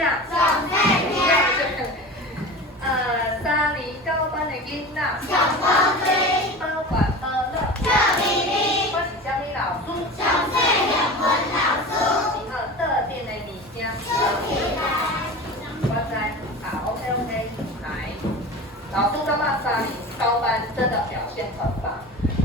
囝？上岁囝。3年9班的囡仔。上高水。保管保乐。上美丽。我是什么老师？上岁两分老师。然后特定的物件。收起来。我知。OK， 来。老师刚刚3年9班真的表现很棒。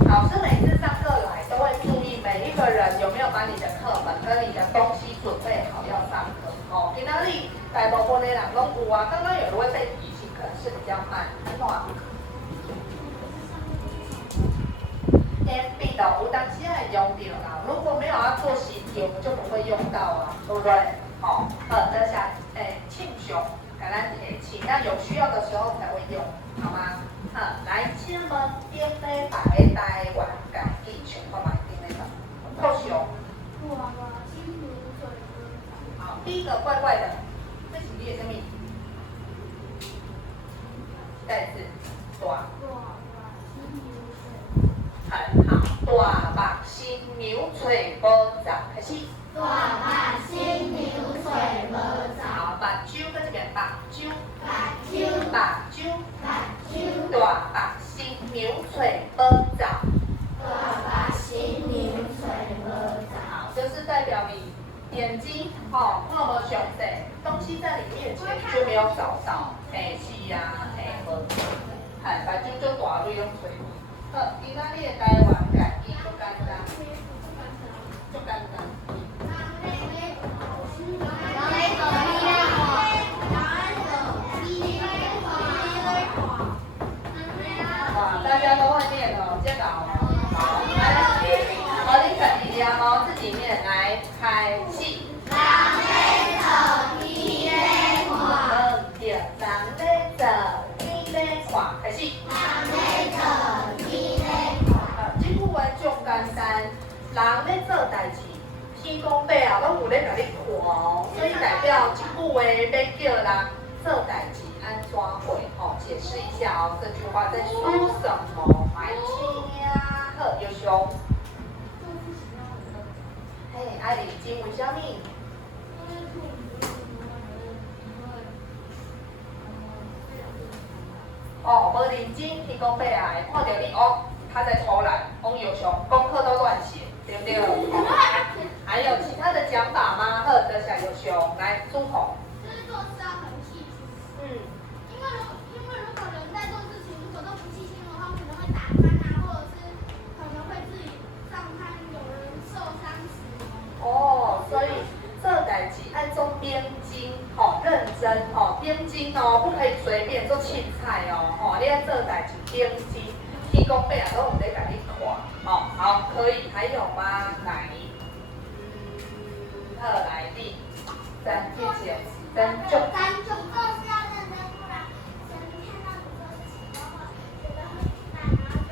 老师每次上课来都会注意每一个人有没有把你的课本跟你的东西准备好要上课。哦，今仔日大部分的人拢有啊，刚刚有人会被提醒，可能是比较慢。安怎？铅笔的有当时会用到啦，如果没有要做习题，我们就不会用到啊，对不对？好，等下，庆雄，给咱提醒，那有需要的时候才会用，好吗？来，请问顶礼拜的台湾家己全看卖顶礼拜，酷熊。好，第一个怪怪的，这是你的什么？再一次，大。很好，大目新牛嘴无杂，开始。大目新牛嘴无杂。好，目睭跟这边目睭。目睭。目睭。目睭。大目新牛嘴无杂。大目新牛嘴无杂。好，就是代表你眼睛看无详细，东西在你面前就没有找到，是啊，无，目睭就大类用嘴。好，今仔日的台湾家己足简单，足简单。哇，大家都会念哦，接稿哦。好，来，你肯定呀哦，自己念来，开始。人咧做，天咧看。对，人咧做，天咧看，开始。人咧做，天咧看。这句话足简单，人咧做代志，天公伯啊，拢有咧甲你看哦，所以代表这句话要叫人做代志安怎会哦？解释一下哦，这句话在说什么？来听啊，好，优秀。嘿，爱认真为什么？哦，无认真，天公伯啊，会看到你哦，他在偷懒，翁友雄功课都乱写，对不对？还有其他的讲法吗？好，得下友雄来，朱红。就是做事要很细心。因为如果人在做事情，如果都不细心的话，可能会打翻啊，或者是可能会自己上摊有人受伤死。哦，所以做代志按做边精，认真边精不可以随便做凊彩哦，你要做代志边精，天公伯啊都有在给你看，好，可以，还有吗？来，好，来第三，谢谢，三就。做事要认真，不然神明看到你做事情的话，觉得很慢，然后就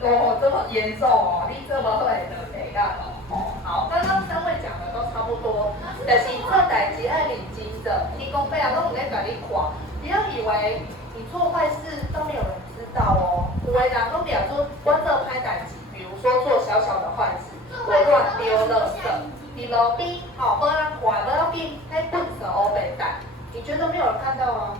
会哦，这么严重哦，你这么会的得干哦。好，刚刚3位讲的都差不多，但是做代志爱认真的，天公伯啊都有在给你看，不要以为你做坏事都没有人知道哦。有的人都表做我做歹代志，比如说做小小的坏事，我乱丢垃圾，你路边无人看，无要紧，迄粪扫乌白蛋，你觉得没有人看到吗？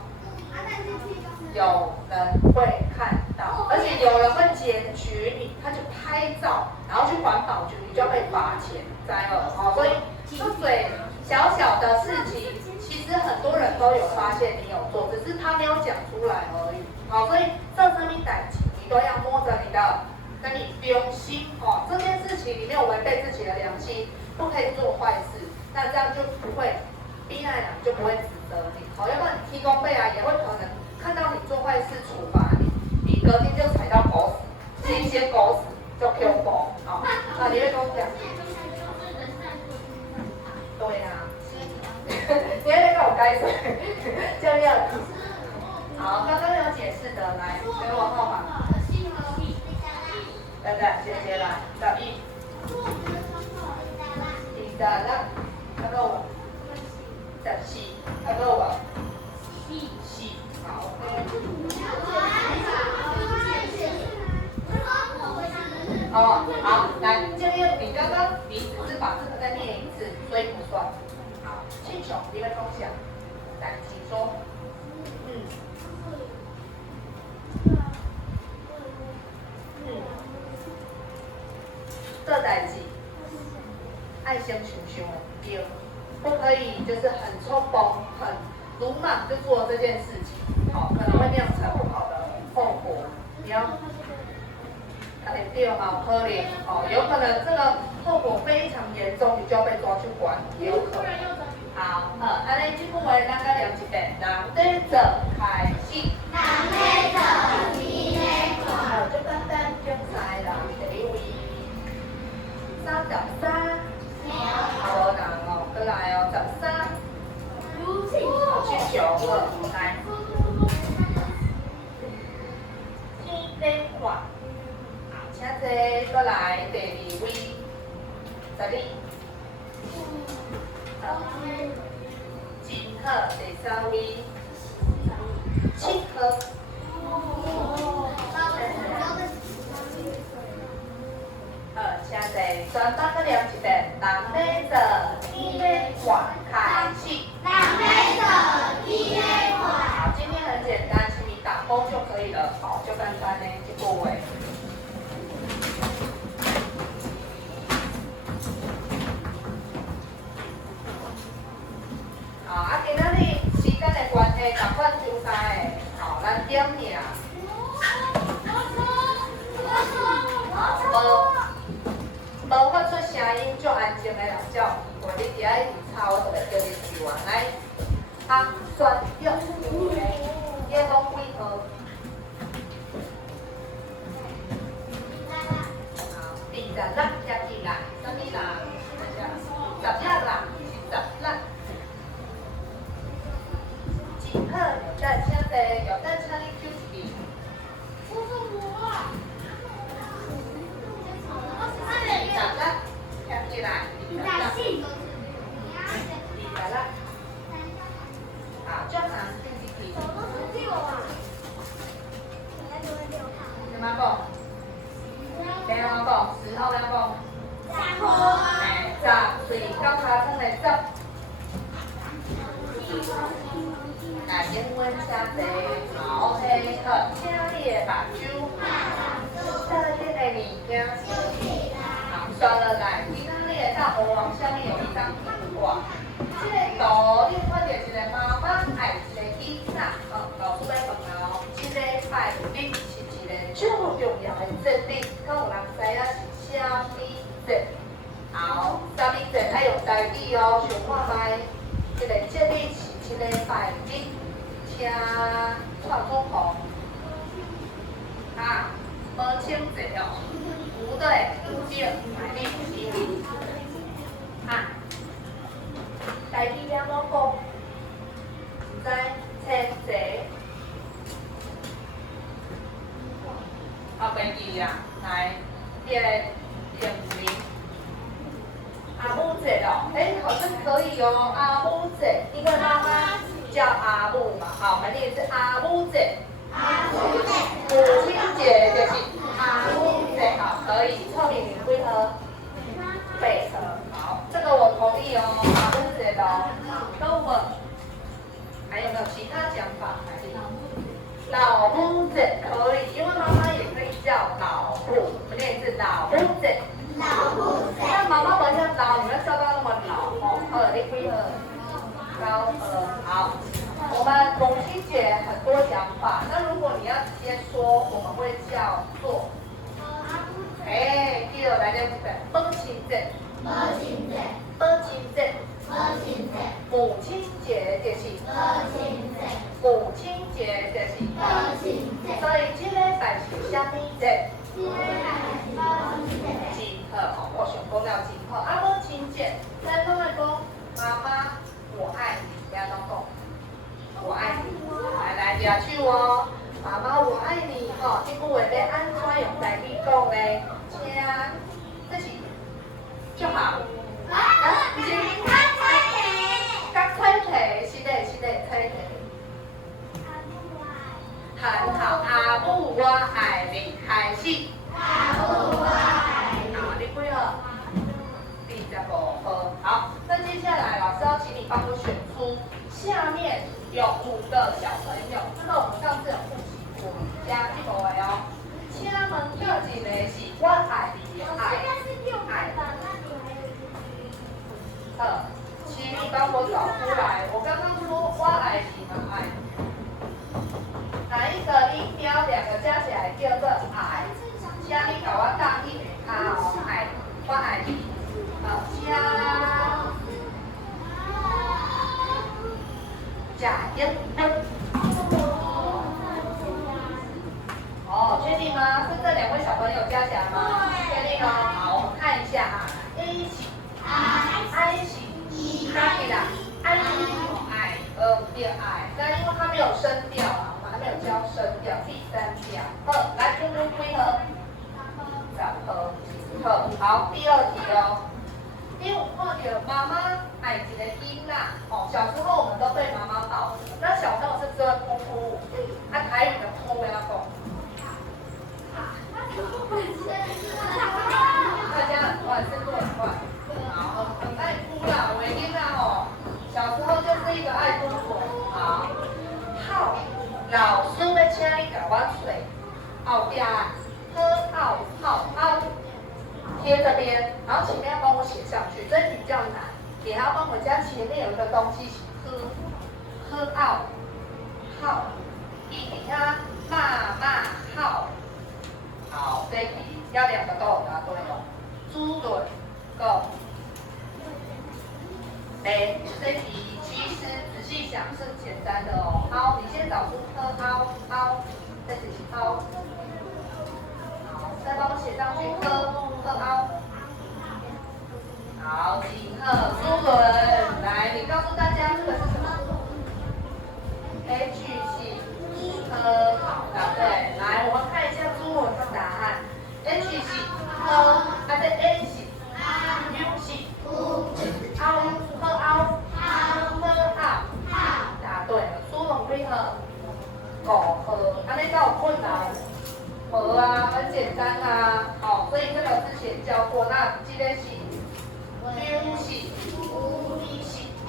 有人会看到，而且有人会检举你，他就拍照，然后去环保局，你就要被罚钱，知了哦。所以这嘴小小的事情，其实很多人都有发现你有做，只是他没有讲出来而已。好，所以做什么代志，你都要摸着你的，跟你良心哦。这件事情你没有违背自己的良心，不可以做坏事，那这样就不会，逼害人就不会指责你。好，要不然你天公伯啊也会可能。看到你做坏事处罚你，你隔天就踩到狗屎，新鲜狗屎就恐怖，好，那你会跟我讲？对呀，你会跟我该说，这样。好，刚刚有解释的，来给我号码。对不对？谢谢啦，11。12啦，那个我14，那个我4。好哦，好，来，建议你刚刚你只是把这个再念一次，所以不算。好，庆上，你要讲啥？来，请说。做代志爱先想想的对，不可以就是很冲动、很鲁莽就做这件事情，可能会酿成不好的后果。不要，对嘛，可怜有可能这个后果非常严重，你就要被抓去关，有可能。好，安尼这句话咱甲念一遍，人在做开始。人在做，天在看。就简单就知啦，第一位。33，好人过来13，去9个，来，天在看，好，请坐过来第2位，12，真好，第3位，7号。请坐，全班个念一遍，人在做，天在看，开始。人在做，天在看。好，今天很简单，请你打勾就可以了。好，就简单呢，这个位。好，今仔日时间的关系，赶快收台的。好，咱点名。无发出声音就安静的人叫移位，你伫遐一直吵，我就会叫你移位。来，红选约，你讲几号？好，26接起来，什么人？16人，是10人。真好，有在请坐，有在请你休息。10起来，20了，好，就行休息。怎么讲？咩我讲？10号咩讲？10号。10，所以交叉称为10。来，英文请坐，好 ，OK， 好，请你的目睭，带你的物件。好，刷落来，今仔日会当学往下面有一张图画。这个图你看到一个妈妈爱一个囡仔，老师要问哦，这个拜日是一个最重要的节日，敢有人知影是啥物节？好，啥物节爱用台语哦，想看卖。这个节日是一个拜日，请串通红。母亲节哦，不对，对，买你是位。台语怎么讲？唔知，千节。袂记啊，来，你的姓名。阿母节哦，好像可以哦，阿母节，因为妈妈叫阿母嘛，好，我们念是阿母节。母亲节就是阿母节，好，可以。臭米几盒？8盒，好，这个我同意哦，阿母节的哦。那我们还有没有其他讲法？老母节可以，因为妈妈也可以叫老母，我们念是老母节。老母节。那妈妈不叫老，你们叫到那么老哦。你几盒？高好。我们母亲节很多讲法，那如果你要直接说，我们会叫做，记得来念一遍，母亲节，母亲节，母亲节，母亲节，母亲节就是母亲节，母亲节就是母亲节，所以这个拜是啥物节？这个是母亲节，真好，我想讲了真好。母亲节，咱拢会讲妈妈我爱你，要怎讲？我爱你，来抓手哦，妈妈我爱你哦，这句话要安怎用台语讲呢？请这是就好。不是，甲吹提，是的，吹提。很好，阿母我爱你，开始。阿母我爱你。好，你几号？25号。好，那接下来老师要请你帮我选出下面有5个小朋友，这个我们上次有复习过，加一个位哦。请问叫一个是我爱你的爱，爱。请你帮我找出来。我刚刚说我爱你的爱，哪一个音标2个加起来叫做爱？请你给我答一句啊，爱，我爱你。加一分。哦，确定吗？是这2位小朋友加起来吗？确定哦。好，我们看一下啊 ，A 型 ，I 型，哪里啦 ？I 爱，2爱，那因为它没有声调啊，我们还没有教声调，第3条。来，分分几何？10颗。好，第2题哦。因为我看到妈妈爱一个囡仔，小时候我们都被妈妈抱着，那小朋友是只会哭哭，台语的哭要讲。大家很快，速度很快，好，很爱哭啦，我的囡仔小时候就是一个爱哭鬼。好，老师要请你给我做后边好。贴这边，然后前面要帮我写上去，这题比较难，也要帮我加前面有一个东西是好，一下骂好，好，这题要2个都有答对哦。猪轮够，这题其实仔细想是简单的哦。好，你先找出好，这题是好。再帮我写上去，好，几何猪轮，来，你告诉大家这个是什么 ？H 型好，答对。来，我们看一下猪轮的答案 ，H 型它在 A 型，U 型答对了。猪轮几何？5颗，安尼才有困难。很简单啊，好，所以这个之前教过，那这个是 U 型、E 型、A，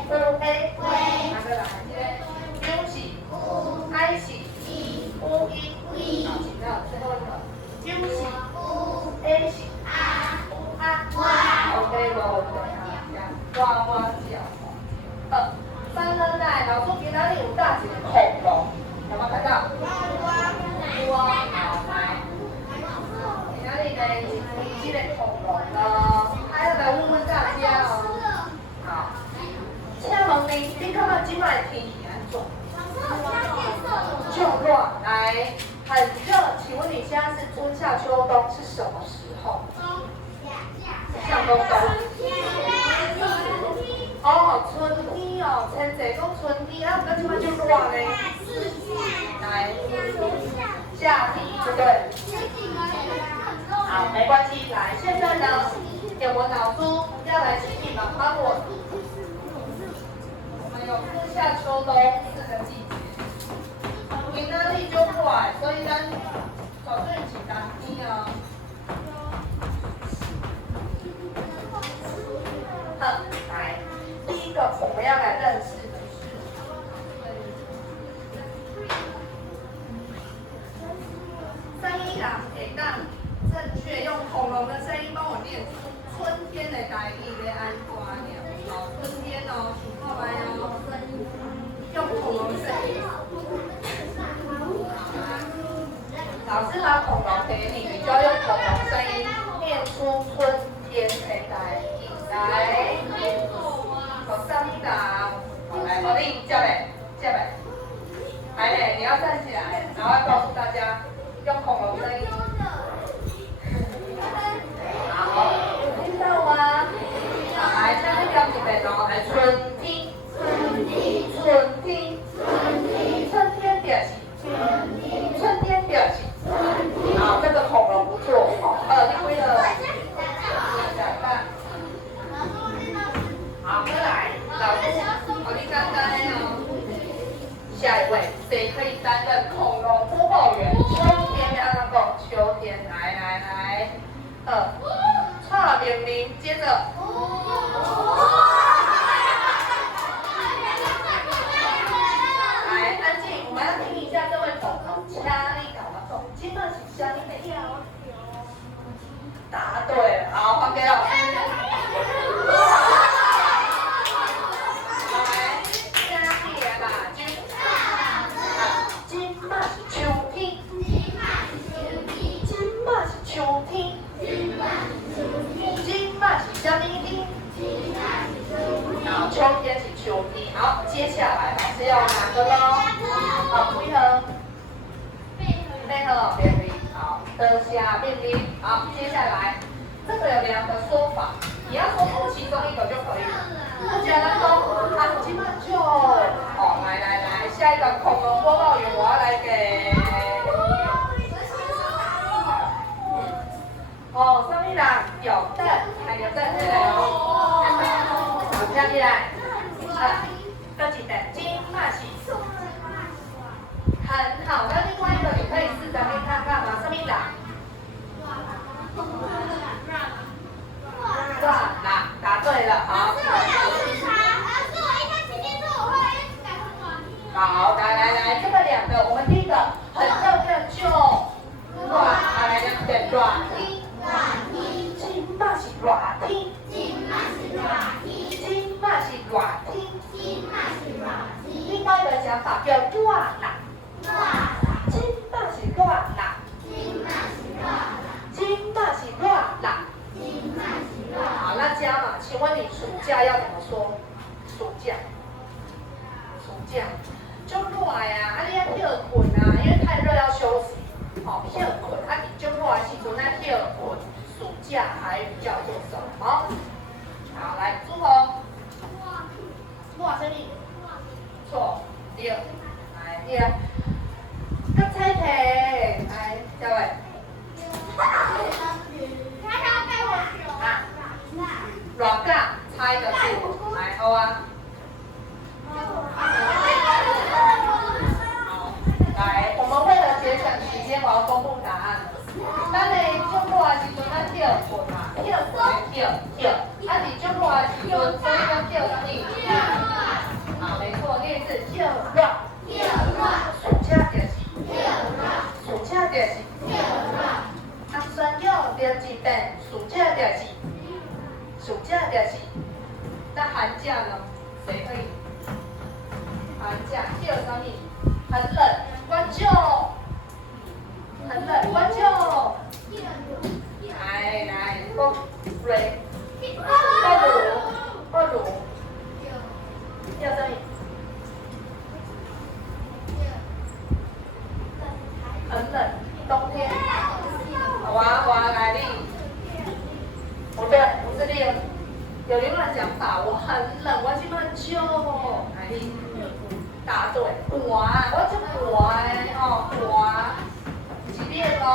哪个来？这个 U 型、I 型、U 一，好，请到最后一个 U 型、A 型、OK 咯，哇叫。3分内，老师今仔日有带一个恐龙，有没有看到？好来，你哪里呢？这个恐龙呢？还要来问问大家哦。好，请问你感觉今摆天气安怎？就热，来，很热。请问你现在是春夏秋冬是什么时候？像冬。春天哦，千济讲春天，啊，不过今摆就热呢。来。夏天对不对？好，没关系。来，现在呢，有我老师要来请你们帮我。我们有春夏秋冬4个季节，今仔日就快，所以咱绝对是冬天哦。来，第一个我们要来认识。声音啊，会当正确用恐龙的声音帮我念出春天的台语要安怎念？好，春天哦，请过来哦，用恐龙声音。老师把恐龙给你，你就要用恐龙声音念出春天的台语。来，好上一档，好来，我你接呗，来嘞，你要站起来，然后要告诉大家。用恐龙声音，好，有听到吗？好，来，下面标准备哦，来，春天表示，好，这个恐龙不错，好，你会了，好，再来，老师，好，你刚刚哦。下一位，谁可以担任恐龙播报员？秋天要那个秋天，来，蔡明明，接着，冬天是秋天。好，接下来老师要哪个咯？好，几号？背后便利。好，的下便利。好，接下来这个有两个说法，你要说出其中一个就可以了。不觉得说啊，今晚就哦，来，下一个恐龙播报员我要来给。哦，上面啦有灯，还有灯对哦。好，下面来，这几灯金马喜，很好。那另外一个你可以试着去看看吗？上面啦，答对了，好。好，来，这个两个，我们第一个很热的就软，来两点软听。金马是热天，另外一个讲法叫热辣，金马是热辣，好，那加码，请问你暑假要怎么说？暑假，就热呀，你要休困啊，因为太热要休息，好，休困，你就热的时阵那休困。暑假台语叫做什么？好，来，朱红。哇，什么？错，对。来，第二。个猜题，来，各位。软杠猜的字，来，好啊。好，来，我们为了节省时间，我要公布答案。咱的中国的时阵，咱跳棍嘛，跳棍，你中国的时阵，所以咱跳啥物？好，没错，你也是跳热。暑假就是阿酸药了一遍，暑假就是，那寒假呢？谁可以？寒假跳啥物？很冷，我就。很冷，我就来，不水，不如，要什么？很冷，冬天。我来你，不对，不是你，有另外讲法，我很冷，我今晚就来你，答对，寒，我就寒哦，寒。一列哦，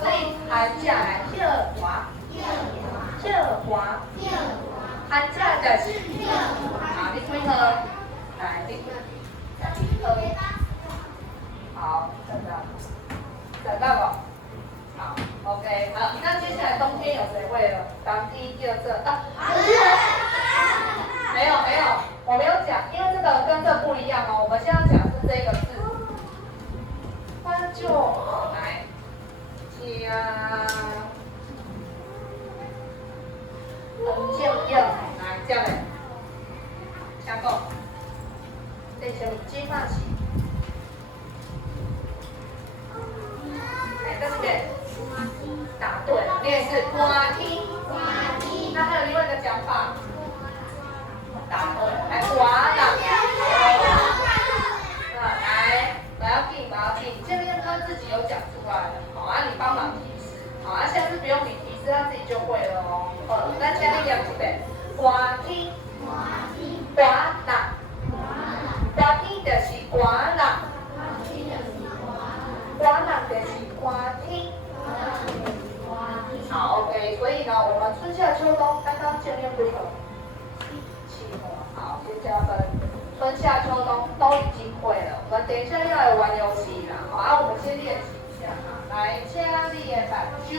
所以寒假来跳滑，寒假就是好，你几号？来，你喝。好，等到不？好 ，OK， 好，那接下来冬天有谁会了？当第一、第二这啊？没有，我没有讲，因为这个跟这不一样哦。我们现在讲是这个字，那就来。很建议来这样嘞，下个，这是金马戏，这是咩？答对了，你也是歌厅。那还有另外一个讲法，答对了，来滑啦。不要紧，这边他自己有讲出来了，好啊，你帮忙提示，好啊，下次不用你提示，他自己就会了哦。那今天要几遍？歌厅，就是歌人，就是歌厅。好 ，OK， 所以呢，我们春夏秋冬刚刚见面不久，7模，好，先加分。春夏秋冬都已经会了，我们等一下要来玩游戏啦，好啊，我们先练习一下啊，来，请你的把揪。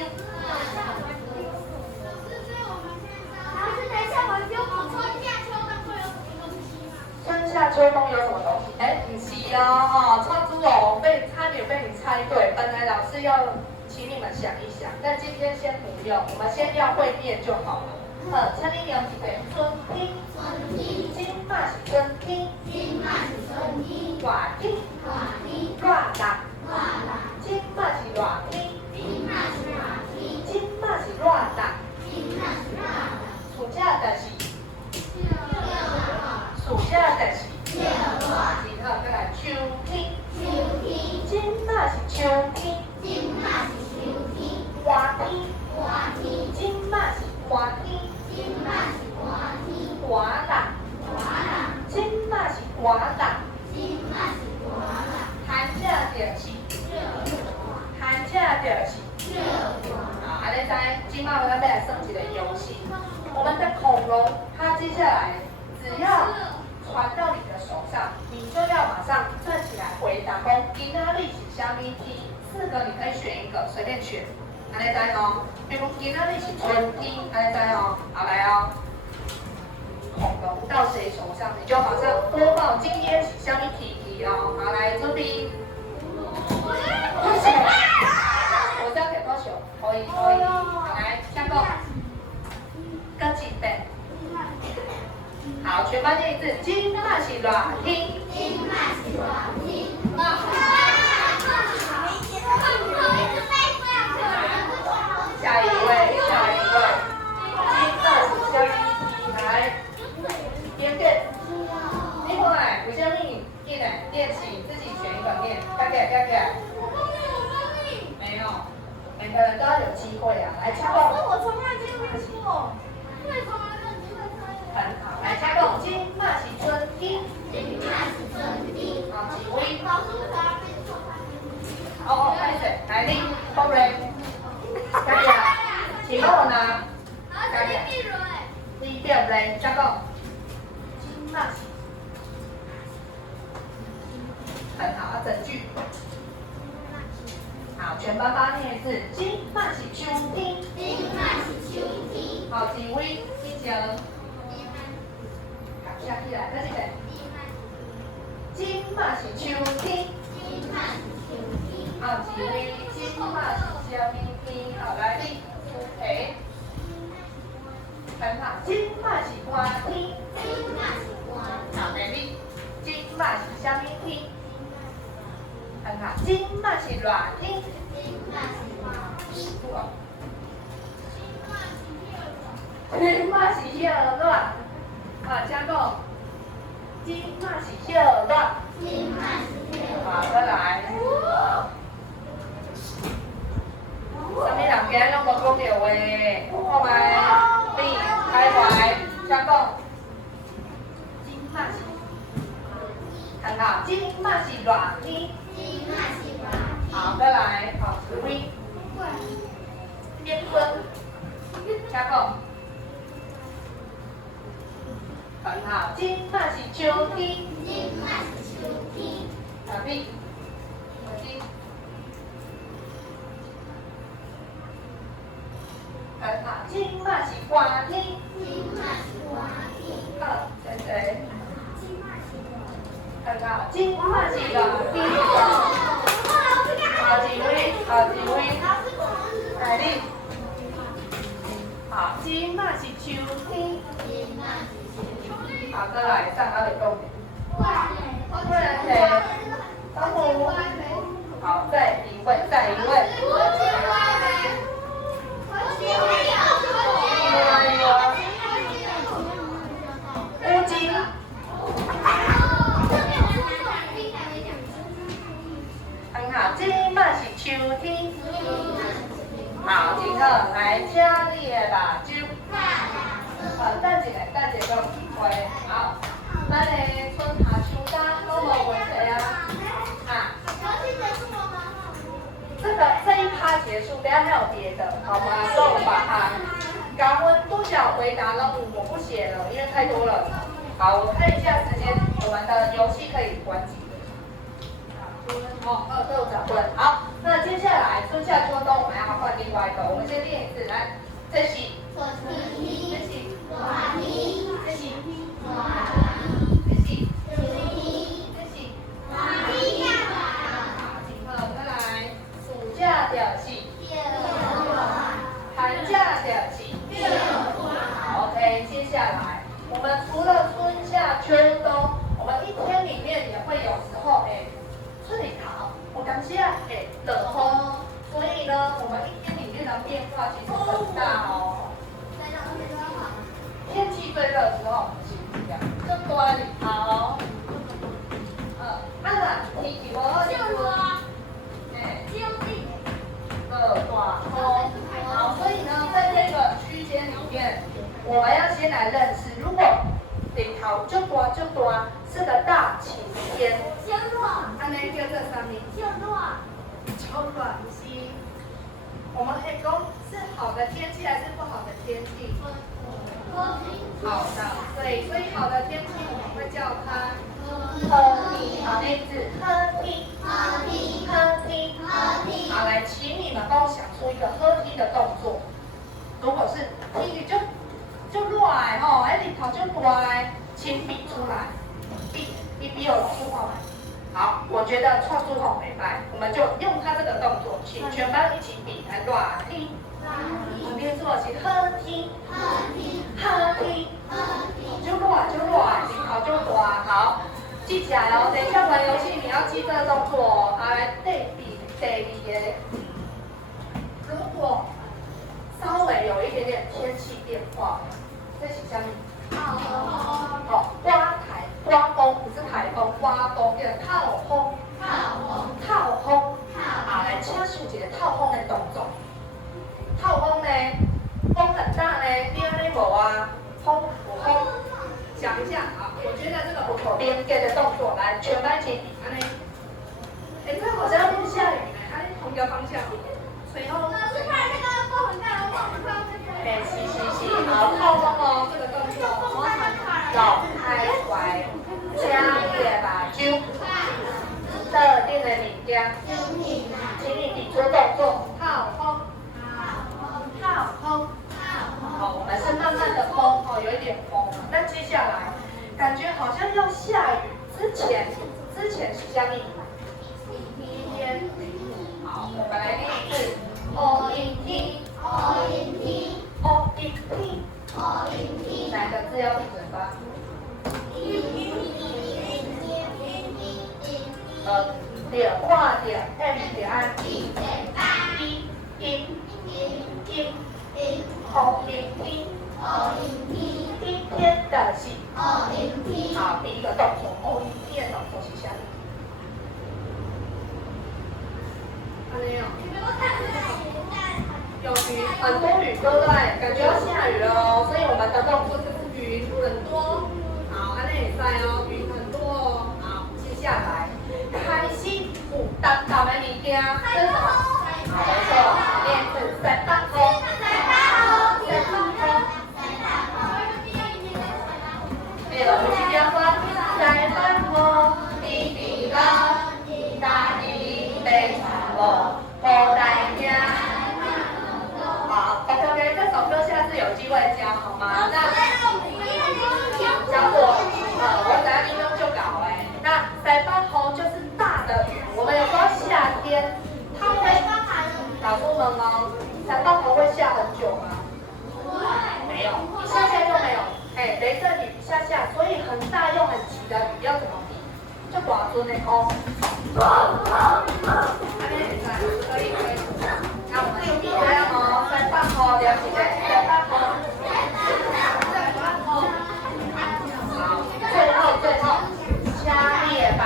春夏秋冬有什么东西？不是哦，超猪哦，差点被你猜对。本来老师要请你们想一想，但今天先不用，我们先要会念就好了。请你念一遍，春天，今嘛是春天，热天，热啦，今嘛是热天，今嘛是热啦，暑假就是。秋天，秋天，今嘛是秋天，今嘛是秋天，寒天，寒天，今嘛是寒天，今嘛是寒天，寒冷，寒冷，今嘛是寒冷，今嘛是寒冷，寒假就是热寒假就是。热好，安尼知，今嘛我要来算一个游戏。我们的恐龙，它接下来只要传到你的手上，你就要马上站起来回答。讲今仔日是虾米天？4个你可以选一个，随便选。安尼知哦。比如今仔日是春天，安尼知哦。好来哦。恐龙到谁手上，你就马上播报今天是虾米天气哦。好来，准备。我这样给多少？可以可以。好来，下个。跟几遍。好，全班念一次。今嘛是热天。今嘛是热天。下一位，下一位。今嘛是下一题来。点点。另外，为什么你来练习自己选一个念？加起来，加起来。没有，每个人都要有机会啊！来，掐动。我从来没有过。为什么没有机会参与？很好，来掐动。今嘛是春天。今嘛是春天。好，几位。老师为什么要被错开？哦，开始，来，你，后瑞。加起来。请帮我拿。加起来。你对不对？掐动。今嘛是。很好，整句。好，全班帮念一次。今嘛是秋天。今嘛是秋天。好，几位，一讲。好，下起来，开始来。今嘛是秋天。今嘛是秋天。好，几位，今嘛是虾米天？好，来你，诶，很好，今嘛是寒天。今嘛是寒天。好，来你，今嘛是虾米天？很好，今嘛是热天。今嘛是热天。今嘛是热热。好，加讲，今嘛是热热。今嘛是热热。好，再来。啥物人今日拢无讲到话？看卖，你开怀，加讲。今嘛是，很好，今嘛是热天。今嘛是热天。好，再来，好，指挥。边分，加讲。很好，今嘛是秋天。今嘛是秋天。小弟，小弟。很好，今嘛是寒天。今嘛是寒天。好，谁谁？今嘛是热天。很好，今嘛是热天。好，几位，好，几位。来你。好，今嘛是秋天。今嘛是秋天。好，再来上哪里重点？不然谁？帮我。好，再一位，再一位。乌金。很好，今嘛是秋天。好，真好，来吃你的辣椒。等一下，等一下，会好。咱的春夏秋冬都无问题啊。啊。这一趴结束，等下还有别的，好吗？所以我们把它刚温多少回答了，我不写了，因为太多了。好，我看一下时间，我们的游戏可以关机。哦，26分。好，那接下来春夏秋冬我们要换另外一个，我们先练一次，来，这是，春天。这是，寒天。这是，寒这是，秋天。这是。寒天。好，再来，暑假就是寒假就是好 ，OK， 接下来我们除了春夏秋冬。来认识，如果领头就多，是个大晴天。秋暖，安尼叫做啥物？秋暖，秋暖不是？我们可以讲是好的天气还是不好的天气？好的，对，所以好的天气我们会叫它好天字，好天，好天，好天，好天。好，来，请你们帮我想出一个喝天的动作。如果是天气就热的吼，哎，日头就大的，请比出来，比有出话来。好，我觉得创出口没白，我们就用它这个动作，请全班一起比来热天。旁边做是好天，好天，好天，就热，日头就大。好，记起来哦。等一下玩游戏你要记这个动作哦。好，来对比第二个，如果稍微有一点点天气变化，这是什么？哦，刮风不是台风，刮风叫透风。好，来请数一个透风的动作。透风呢，风很大呢，你安尼无啊？风有风，想一下啊，我觉得这个不错。连接的动作，来全班一起比，安尼。哎，这好像要变下雨呢，安尼同一个方向。随后。老师看那个风很大，然后我看这个。哎，是，好，透风哦，这个动作。老开怀，加热目睭，特定的物件，请你比出动作，透风。好，我们是慢慢的风哦，有一点风。那接下来感觉好像要下雨，之前是下雨。天。好，我们来念一次。O in T。哪个字要闭嘴巴？点画点 M 点按 一O in T。今天的是。好，第一个动作 O in T 的动作是下雨。没有。有云，很多雨，对不对？感觉要下雨了哦，所以我们的动作就是云很多。好，安内也在哦，云很多哦。好，接下来开心有淡淡的物件，这是什么？没错，念是三八风。对了，不是电话，三八风，滴高，大雨被传落，无代听。好 ，OK， 这首歌下次有机会教好吗？那教过，我等下运动就搞哎。那塞巴红就是大的雨，我们有时候夏天，它会打出门哦。塞巴红会下很久吗？没有，一下下就没有。哎，雷阵雨一下下，所以很大又很急的雨要怎么比？就寡住那空。可以。那我们用笔这样哦，塞巴红了解的，塞巴红。好，最后，加烈吧，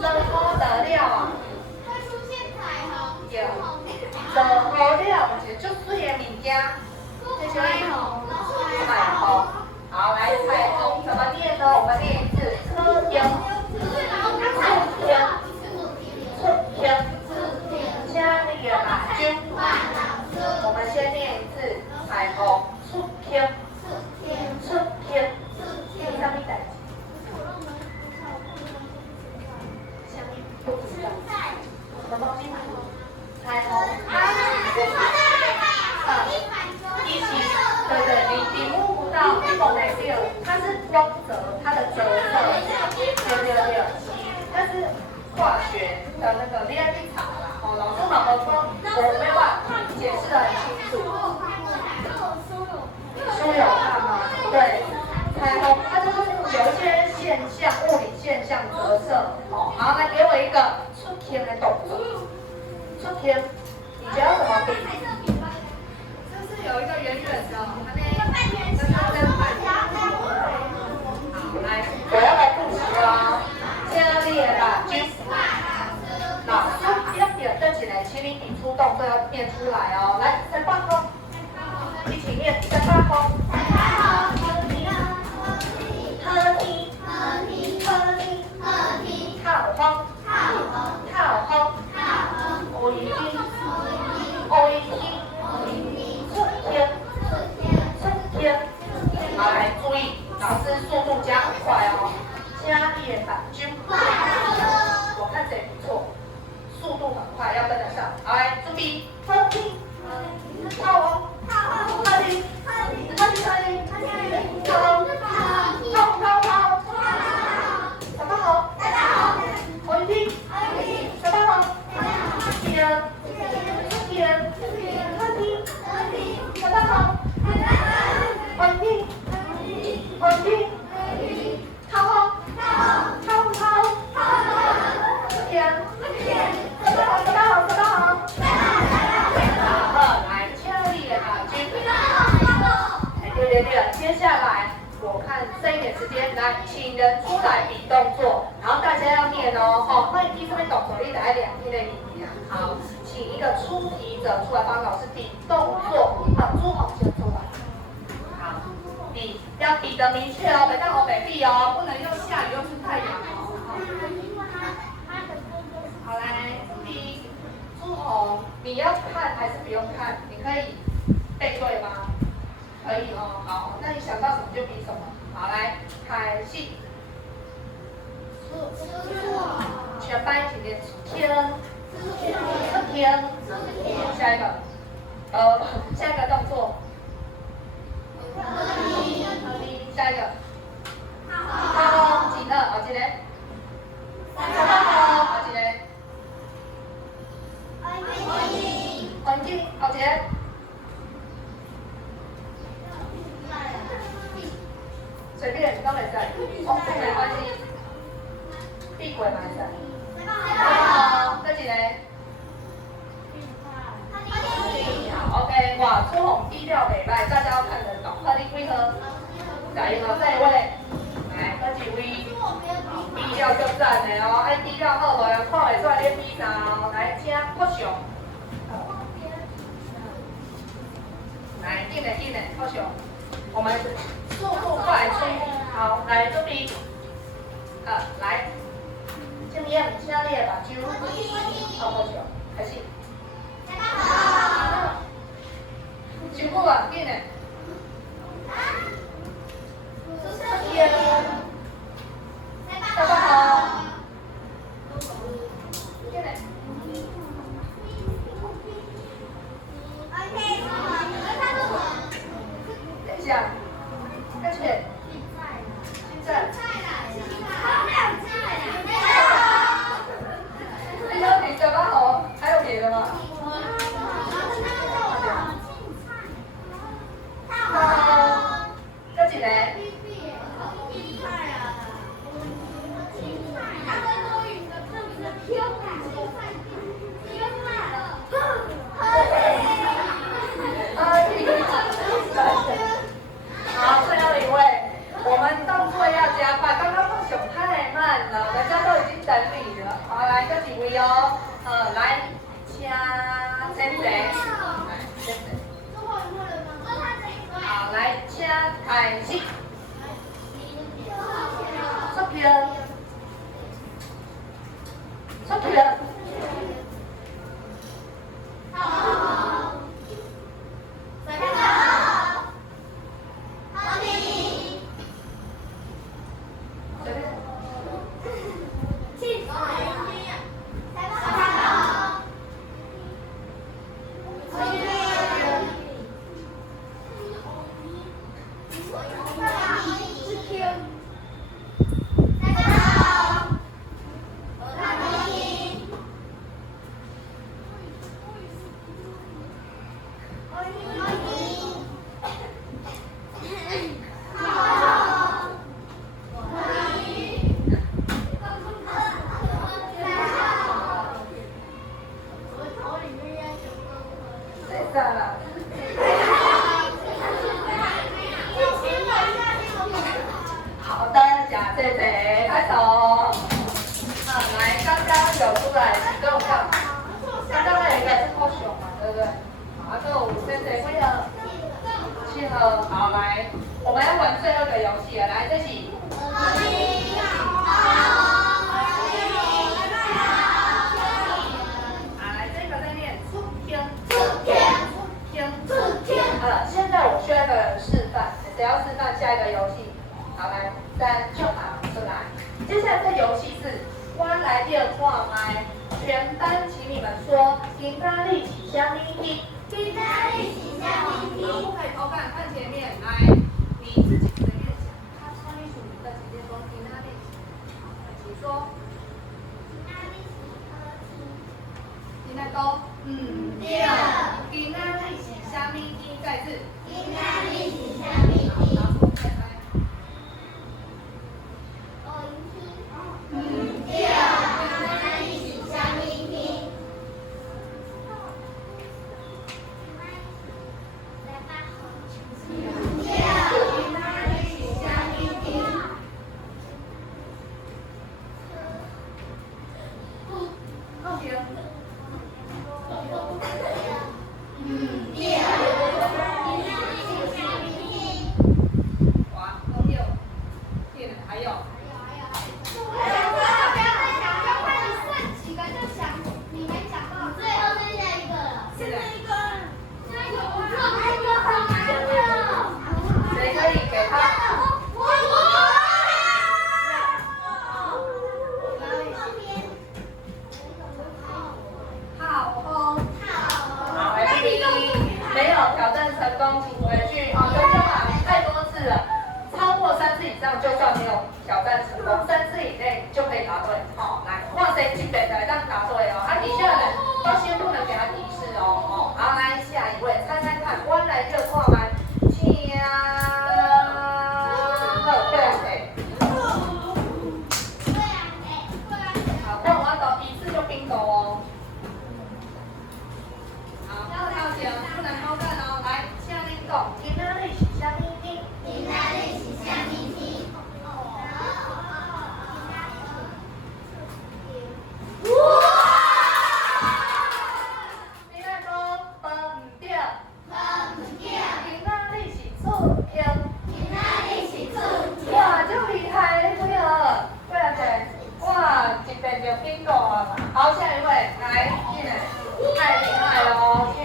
热好的了啊。会出现彩虹。有，热好了，而且就水的物件，这些彩虹。好，来彩虹怎么念呢？我们念一次，出天，加烈吧，我们先念一次彩虹，出天，上面代志。不知道。什么东西？彩虹。一起，对，你摸不到，你摸没掉，它是光泽，它的折射，对，但是化学的那个 VIP 查啦，哦，老师好好说，我没办法解释得很清楚。书有看吗？对，彩虹它就是有一些现象，物理现象折射，哦，好，来给我一个出天的动作，出天，你觉得怎么比？就是有一个圆圆的，好，来，我要来复习哦，加烈吧，老师要点对起来，请你比出动作要念出来哦，来，塞巴风，一起念塞巴风。套风，微冰，微冰，春天，春天。好，来注意，老师速度加很快哦，加练板筋。我看这也不错，速度很快，要跟得上。好，来注意，风听，套风，套听，套听，套听，套。大家好，我一听，大家好，天，客厅，大家好，环境，套好，天，大家好，来，俏丽的打军，对，接下来。我看剩一点时间，来，请人出来比动作，然后大家要念哦，好，那你这边动作你来2天的语言，好，请一个出题者出来帮老师比动作，好，朱红先出来，好，比要比得明确哦，别当我北壁哦，不能又下雨又出太阳哦，好，来，第朱红，你要看还是不用看？你可以背对吗？可以哦，好，那你想到什么就比什么。好，来，开戏。全班一起念天，下一个，下一个动作，下一个，好，几个，好，几个，好，几个，环境，好，几个。随便，都没在，哦，没关系，闭鬼嘛在。好，这几个。好 ，OK， 哇，出红低调袂歹，大家要看得懂。那你几号？下一个这位，来，这几位，低调就赞的哦，爱低调好，大家看袂出来你比啥哦。来，请郭雄。来，进来，郭雄，我们。速度快速，好，来这边，来，正面请你的目睭，好好笑，开始。辛苦啊，紧的。大家好。紧的。等一下。而且，现在，你嘴巴好，还有别的吗？好，这几嘞？好，最后一位，我们动作要加快，刚刚放熊太慢了，人家都已经等你了。好，来这几位哦，来，请先生，来，先生。好，来，请开始。出片，出片。好的，假姐姐，拍手。来，刚刚有出来跟我看，刚刚那一个是高雄嘛，对不对？好，这个我先谁会的？契合，好来，我们要玩最后一个游戏了，来，这起。出来。接下来这游戏是我来第二画麦，全班请你们说今仔日是虾米天？今仔日是虾米天？不可以偷看，看前面来，你自己随便想，他下面属于在前面说今仔日，好，请说。今仔都，对。今仔日是虾米天？再次。今仔日是虾米天？拿出来来。对。今仔日是虾米天？哇，都有，还有。谁可以给他？浩峰。好，来第一，没有挑战成功，请回去。好，就这样，太多次了，超过3次以上就算没有挑战成功，3次以内就可以答对。好，来，换谁基本才让答对哦？啊，底下人要先不能给他提示哦。好，来下一位，猜猜看，我来热话吗？好，但我要找一次就 bingo 哦。好，要讲不能偷看哦。来，下面讲，今仔日是虾米天？今仔日是虾米天？你来讲，分唔对。对。今仔日是春天。今仔日是春天。哇，就厉害，你几号？几啊岁？哇，一遍就 bingo 了。好，下一位，来，进来，太厉害了，加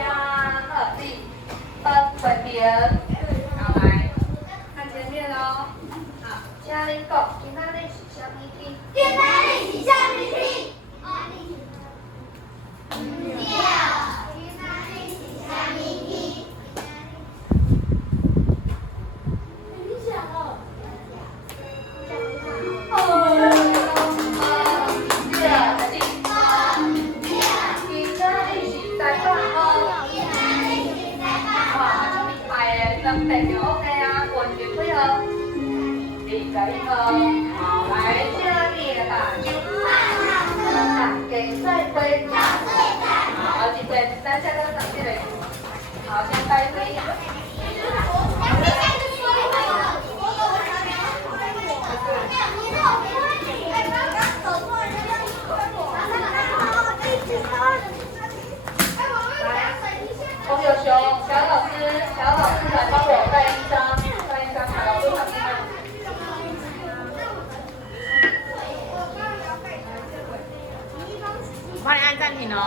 2、分别。好，来，看前面哦。好，加1个，今仔日是虾米天？今仔日是虾米天？对。今仔日是虾米天？你讲了。两遍就 OK 啊，滚就几号？2个1号。好，来下面打球。给赛挥。好，这边咱下个上去嘞。好，先带飞。洪友雄，小老师来帮我带一张，小老师旁边。我帮你按暂停哦。